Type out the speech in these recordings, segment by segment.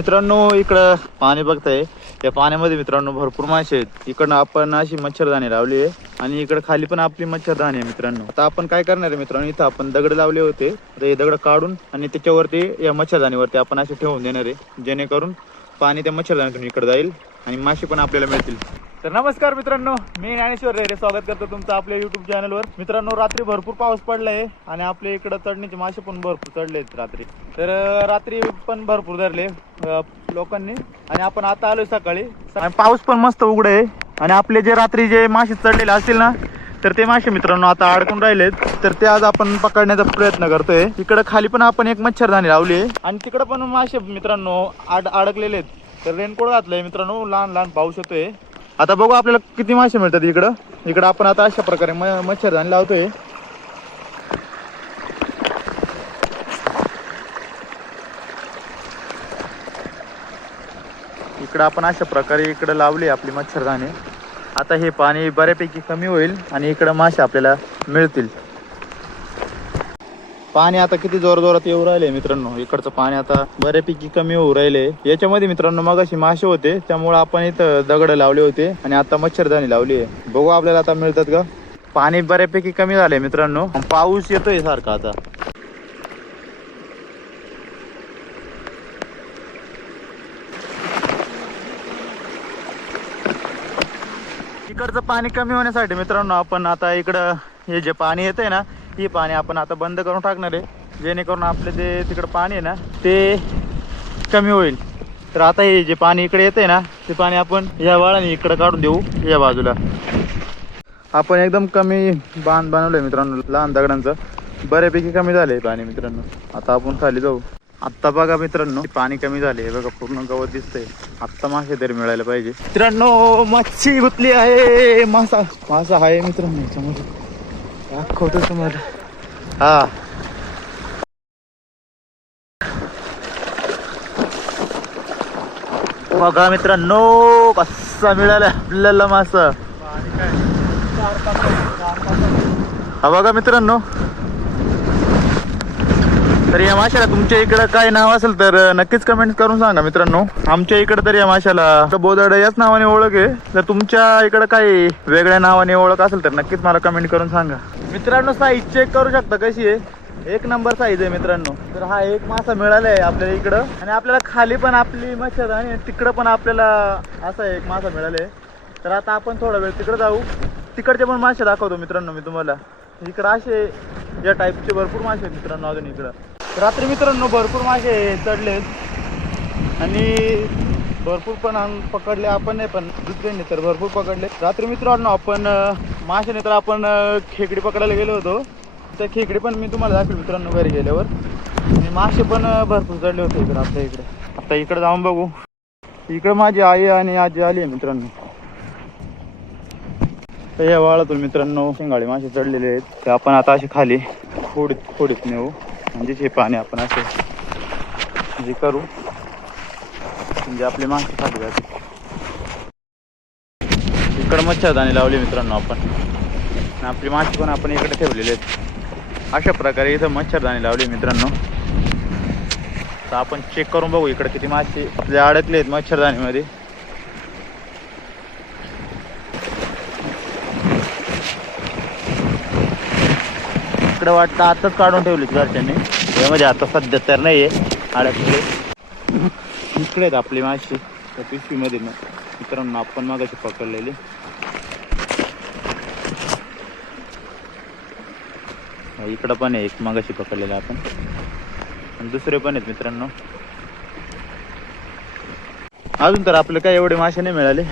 मित्रांनो इकडं पाणी बघताय. या पाण्यामध्ये मित्रांनो भरपूर मासे आहेत. इकडनं आपण अशी मच्छरदाणी लावली आहे. आणि इकडं खाली पण आपली मच्छरदाणी आहे मित्रांनो. आता आपण काय करणार आहे मित्रांनो इथं आपण दगड लावले होते. तर हे दगड काढून आणि त्याच्यावरती या मच्छरदाणीवरती आपण असे ठेवून देणार आहे. जेणेकरून पाणी त्या मच्छरदाणीतून इकडे जाईल आणि मासे पण आपल्याला मिळतील. तर नमस्कार मित्रांनो मी ज्ञानेश्वर रेरे स्वागत करतो तुमचं आपल्या युट्यूब चॅनलवर मित्रांनो रात्री भरपूर पाऊस पडला आहे आणि आपल्या इकडं चढण्याचे मासे पण भरपूर चढले आहेत रात्री. तर रात्री पण भरपूर धरले लोकांनी. आणि आपण आता आलोय सकाळी. पाऊस पण मस्त उघड आहे. आणि आपले जे रात्री जे मासे चढलेले असतील ना तर ते मासे मित्रांनो आता अडकून राहिलेत. तर ते आज आपण पकडण्याचा प्रयत्न करतोय. इकडं खाली पण आपण एक मच्छरदाणी लावली आहे. आणि तिकडं पण मासे मित्रांनो अड अडकलेले आहेत. तर रेनकोट घातलंय मित्रांनो. लहान लहान पाऊस येतोय. आता बघू आपल्याला किती मासे मिळतात इकडं. इकडं आपण आता अशा प्रकारे म- मच्छरदाणी लावतोय. इकडं आपण अशा प्रकारे इकडं लावली आपली मच्छरदाणी. आता हे पाणी बऱ्यापैकी कमी होईल आणि इकडं मासे आपल्याला मिळतील. पाणी आता किती जोर जोरात येऊ राहिले मित्रांनो? इकडचं पाणी आता बऱ्यापैकी कमी होऊ राहिले. याच्यामध्ये मित्रांनो मग अशी मासे होते त्यामुळे आपण इथं दगड लावले होते आणि आता मच्छरदाणी लावली आहे. बघू आपल्याला आता मिळतात का? पाणी बऱ्यापैकी कमी झालंय मित्रांनो. पाऊस येतोय सारखा आता. इकडचं पाणी कमी होण्यासाठी मित्रांनो आपण आता इकडं हे जे पाणी येतंय ना हे पाणी आपण आता बंद करून टाकणार आहे. जेणेकरून आपले जे तिकडं पाणी आहे ना ते कमी होईल. तर आता हे जे पाणी इकडे येतंय ना ते पाणी आपण या वाळाने इकडं काढून देऊ या बाजूला. आपण एकदम कमी बांध बनवलंय मित्रांनो लहान दगडांचं. बऱ्यापैकी कमी झालंय पाणी मित्रांनो. आता आपण खाली जाऊ. आत्ता बघा मित्रांनो पाणी कमी झाले बघा पूर्ण गवत दिसतंय. आत्ता मासे तरी मिळायला पाहिजे. मित्रांनो मच्छी गुतली आहे. मासा मासा आहे मित्रांनो समोर दाखवतो तुम्हाला. हा. बघा मित्रांनो कसा मिळाला आपल्याला मासा. हा बघा मित्रांनो. तर या माशाला तुमच्या इकडं काय नाव असेल तर नक्कीच कमेंट करून सांगा मित्रांनो. आमच्या इकडं तर या माशाला बोदाड याच नावाने ओळख आहे. तर तुमच्या इकडं काही वेगळ्या नावाने ओळख असेल तर नक्कीच मला कमेंट करून सांगा. मित्रांनो साईज चेक करू शकता कशी आहे? एक नंबर साईज आहे मित्रांनो. तर हा एक मासा मिळाला आहे आपल्याला इकडं. आणि आपल्याला खाली पण आपली मच्छर आणि तिकडं पण आपल्याला असा एक मासा मिळाला आहे तर आता आपण थोडा वेळ तिकडं जाऊ. तिकडचे पण मासे दाखवतो मित्रांनो मी तुम्हाला. इकडं असे या टाईपचे भरपूर मासे आहेत मित्रांनो अजून इकडं. रात्री मित्रांनो भरपूर मासे चढलेत आणि भरपूर पण पकडले आपण नाही पण दुसऱ्यांनी तर भरपूर पकडले. रात्री मित्रांनो आपण अं, माशाने तर आपण खेकडी पकडायला गेलो होतो. त्या खेकडी पण मी तुम्हाला दाखवेल मित्रांनो घरी गेल्यावर. आणि मासे पण भरपूर चढले होते इकडे आपल्या इकडे. आता इकडे जाऊन बघू. इकडे माझी आई आणि आजी आली आहे मित्रांनो. तर या वाळातून मित्रांनो शिंगाळे मासे चढलेले आहेत. ते आपण आता असे खाली फोडीत फोडीत नेऊ. म्हणजे हे पाणी आपण असे जे करू म्हणजे आपले मासे खाली जाते इकडं मच्छरदाणी लावली मित्रांनो आपण. आणि आपली मासे पण आपण इकडे ठेवलेले आहेत. अशा प्रकारे इथं मच्छरदाणी लावली मित्रांनो. तर आपण चेक करून बघू इकडे किती मासे आपले अडकले आहेत मच्छरदाणीमध्ये. इकडे वाटतं आताच काढून ठेवलीत घरच्यांनी. म्हणजे आता सध्या तर नाही आहे अडकले इकडे आहेत आपली माशी. त्या पिशवीमध्ये मग मित्रांनो आपण मागाशी पकडलेली. इकडं पण आहे. एक मागाशी पकडलेली आपण. दुसरे पण आहेत मित्रांनो. अजून तर आपले काय एवढे मासे नाही मिळाले.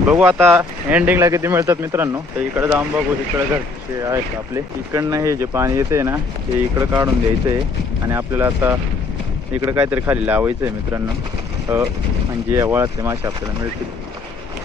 बघू आता एंडिंगला किती मिळतात मित्रांनो. तर इकडे जाऊन बघू इकडे घरचे आहेत आपले. इकडनं हे जे पाणी येते ना ते इकडं काढून द्यायचं आहे आणि आपल्याला आता इकडं काहीतरी खाली लावायचं आहे मित्रांनो म्हणजे या वळातले मासे आपल्याला मिळतील.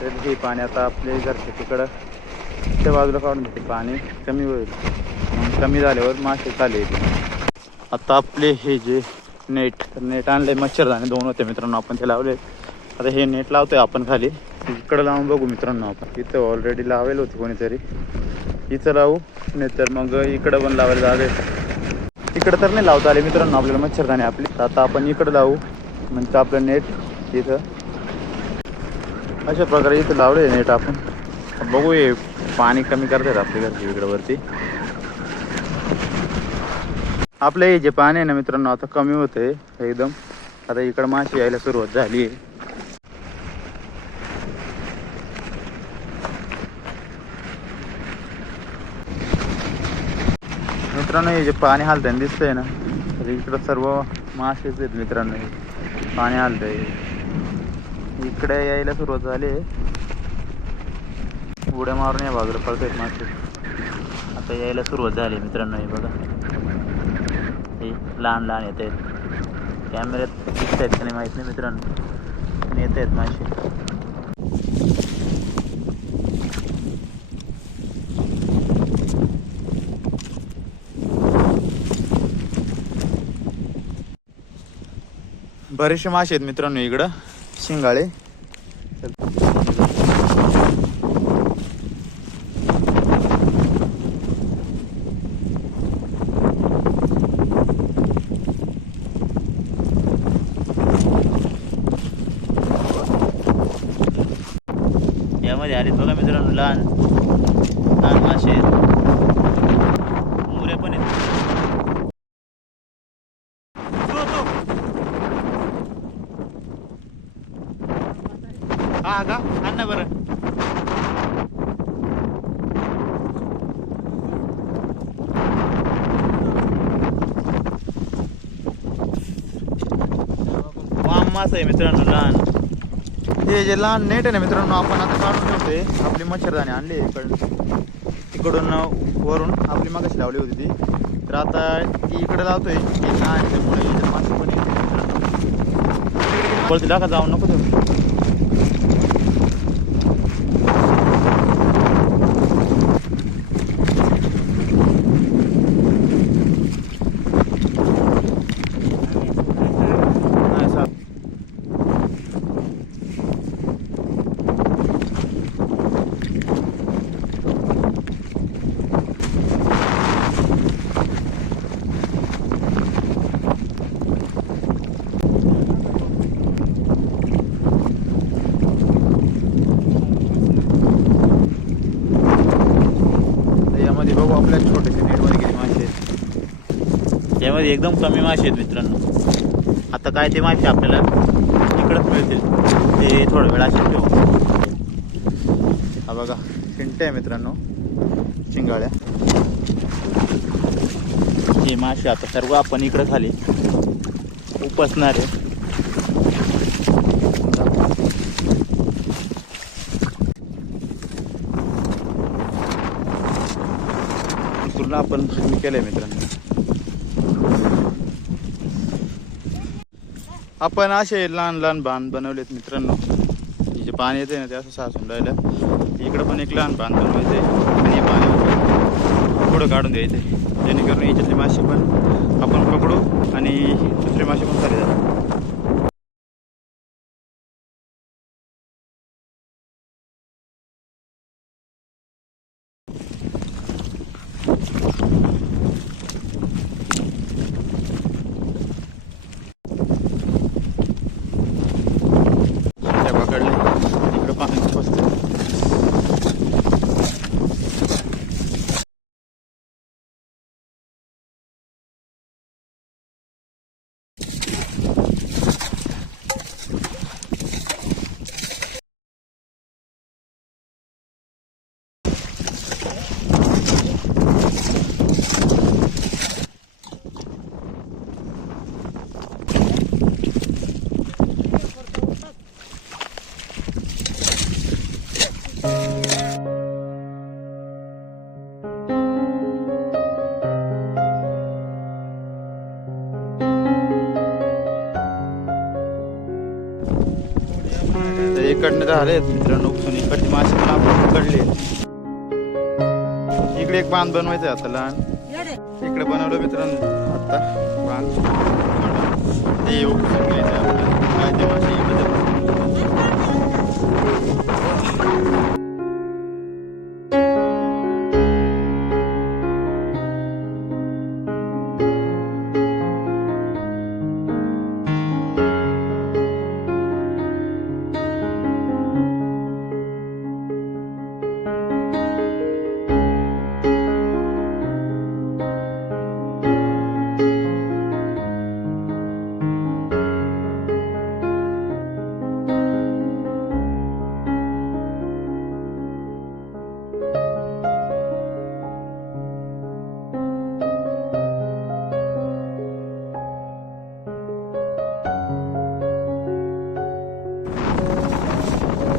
तर हे पाणी आता आपले घरचे तिकडं त्या बाजूला काढून देते पाणी कमी होईल. कमी झाल्यावर मासे चाले येतील. आता आपले हे जे नेट नेट आणले मच्छरदाणे दोन होते मित्रांनो. आपण ते लावले आता हे नेट लावतोय आपण खाली. इकडं लावून बघू मित्रांनो आपण. इथं ऑलरेडी लावेल होती कोणीतरी. इथं लावू नाही तर मग इकडं पण लावायला जावे इकडं तर नाही लावता आले मित्रांनो आपल्याला मच्छरदाणी आपली. आता आपण इकडं लावू. म्हणजे आपलं नेट इथं. अशा प्रकारे इथं लावले नेट आपण. बघू हे पाणी कमी करतात आपल्या घरची इकडं वरती आपलं हे जे पाणी आहे ना मित्रांनो आता कमी होतंय एकदम. आता इकडं माशी यायला सुरुवात झाली आहे मित्रांनो हे जे पाणी हालतंय दिसतंय ना तर इकडं सर्व मासेच आहेत मित्रांनो. हे पाणी हालतंय इकडे यायला सुरुवात झाली. आहे उड्या मारून या बाजूला पळतायत मासे. आता यायला सुरुवात झाली मित्रांनो हे बघा. हे लहान लहान येत आहेत. कॅमेऱ्यात दिसत आहेत का नाही माहीत नाही मित्रांनो. येत आहेत मासे. बरेचसे मासे आहेत मित्रांनो इकडं. शिंगाळे यामध्ये आलेत बघा मित्रांनो लहान लहान मासे आहेत मुरे पण आहेत तो, तो. हा का आण ना बरं. वाम मास आहे मित्रांनो लहान. हे जे लहान नेट आहे ना मित्रांनो आपण आता काढून ठेवतोय. आपली मच्छरदाणी आणली इकडं इकडून. वरून आपली मागाशी लावली होती ती. तर आता ती इकडे लावतोय. ती लहान आहे, त्यामुळे मासे पण येते बोलते का जाऊ नको देऊ नाही, सात. तर यामध्ये बघू आपल्या छोट्याशा नेटमध्ये किती मासे आहेत. यामध्ये एकदम कमी मासे आहेत मित्रांनो. आता काय ते मासे आपल्याला इकडंच मिळतील. ते थोडा वेळ असेल ठेवू. हा बघा शिंटे आहे मित्रांनो. शिंगाळ्या. हे मासे आता सर्व आपण इकडं खाली उपसणार आहे. पूर्ण आपण कमी केलंय मित्रांनो. आपण असे लहान लहान बांध बनवलेत मित्रांनो. जे पाणी येते ना ते असं साचून राहिलं. इकडं पण एक लहान बांध बनवायचं आहे आणि पाणी पुढं काढून द्यायचं जेणेकरून याच्यातले मासे पण आपण पकडू आणि दुसरे मासे पण खाली जातात इकडनं झाले मित्रांनो उपसून इकडचे मासे पण आपण पकडले. इकडे एक बांध बनवायचं आहे आता लहान. इकडे बनवलं मित्रांनो आता बांध. ते उपसून घ्यायचं आपल्याला. काय ते मासे इकडे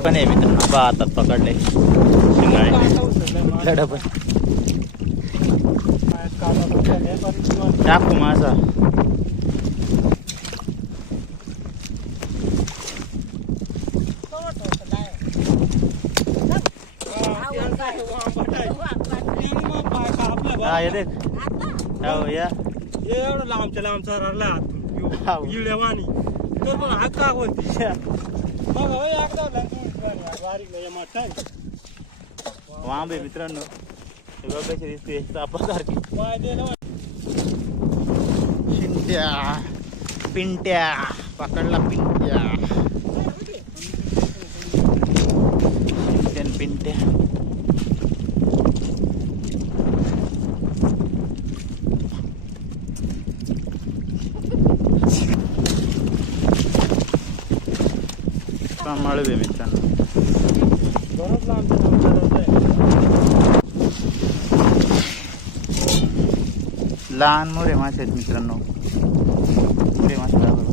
पण आहे मित्रांनो. बा हातात पकडले. शिंगाळे पण. टाकू माझा. हा एवढं लांबच्या लांबचा रडला हाव. इळ्यावानी तर पण हा का बघा होय, एकदा लंगून मित्रांनो. कशी दिसते सापासारखी शिंट्या पिंट्या पकडला पिंट्या. पिंट्या. माळवे मित्रांनो बरंच लहान मोरे मासे आहेत मित्रांनो मोरे मासे बघा.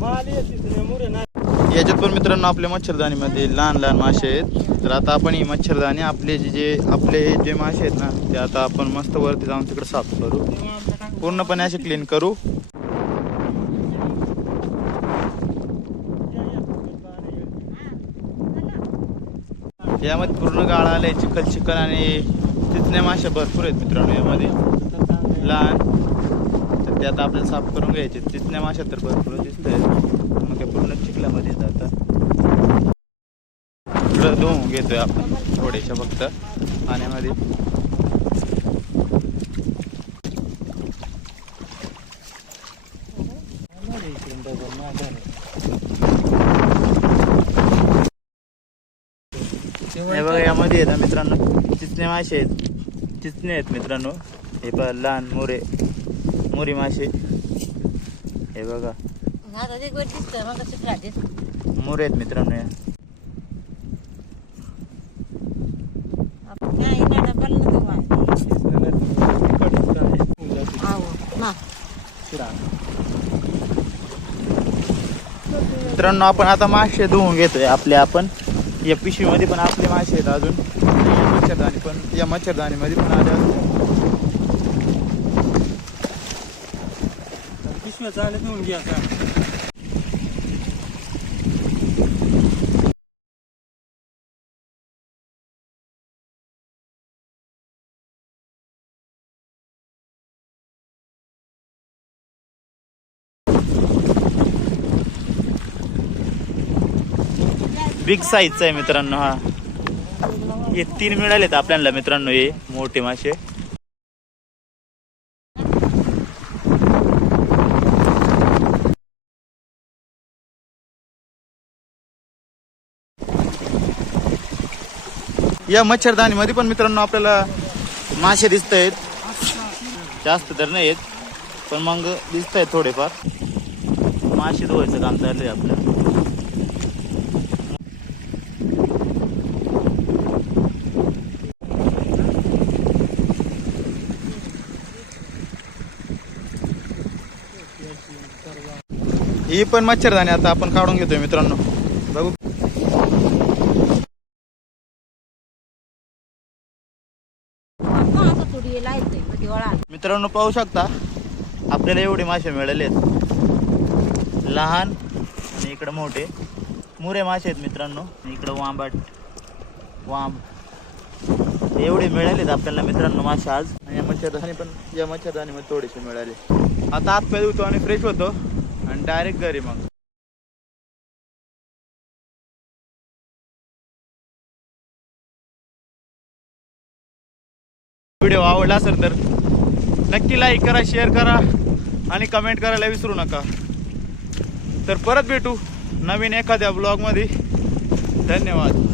माल येते तुझ्या मुरे नाही याच्यात पण मित्रांनो आपल्या मच्छरदाणीमध्ये लहान लहान मासे आहेत. तर आता आपण ही मच्छरदाणी आपले जे जे आपले जे मासे आहेत ना ते आता आपण मस्त वरती जाऊन तिकडे साफ करू. पूर्णपणे असे क्लीन करू. यामध्ये पूर्ण गाळ आले चिखल चिखल आणि तिथल्या मासे भरपूर आहेत मित्रांनो यामध्ये. लहान. तर ते आता आपल्याला साफ करून घ्यायचे तिथल्या मासे तर भरपूर दिसत आहेत मग ते पूर्ण चिखलामध्ये येतात आता. घेतोय आपण. थोडेशा फक्त पाण्यामध्ये. हे बघा यामध्ये आहेत ना मित्रांनो. चिचणे मासे आहेत. चिचणे आहेत मित्रांनो. हे पहा लहान मोरे. मोरी मासे. हे बघा. मोरे आहेत मित्रांनो या. मित्रांनो आपण आता मासे धुवून घेतोय. आपले आपण या पिशवीमध्ये पण आपले मासे आहेत अजून. मच्छरदाणी पण या मच्छरदाणीमध्ये पण आले अजून. पिशव्या चालत धुवून घ्या बिग साईजचा आहे मित्रांनो हा. हे तीन मिळालेत आपल्याला मित्रांनो हे मोठे मासे. या मच्छरदाणीमध्ये पण मित्रांनो आपल्याला मासे दिसत आहेत जास्त तर नाही आहेत पण मग दिसत आहेत थोडेफार. मासे धुवायचं काम चाललंय आपलं. ही पण मच्छरदाणी आता आपण काढून घेतोय मित्रांनो. बघू. मित्रांनो पाहू शकता आपल्याला एवढे मासे मिळाले आहेत लहान आणि इकडे मोठे. मुरे मासे आहेत मित्रांनो इकडं वांबाट वांब. एवढे मिळालेत आपल्याला मित्रांनो मासे आज. आणि या मच्छरदाणी पण या मच्छरदाणीमध्ये थोडेसे मिळाले. आता आत पाय होतो आणि फ्रेश होतो. आणि डायरेक्ट घरी मग. व्हिडिओ आवडला असेल तर नक्की लाईक करा शेअर करा आणि कमेंट करायला विसरू नका. तर परत भेटू नवीन एखाद्या ब्लॉगमध्ये धन्यवाद.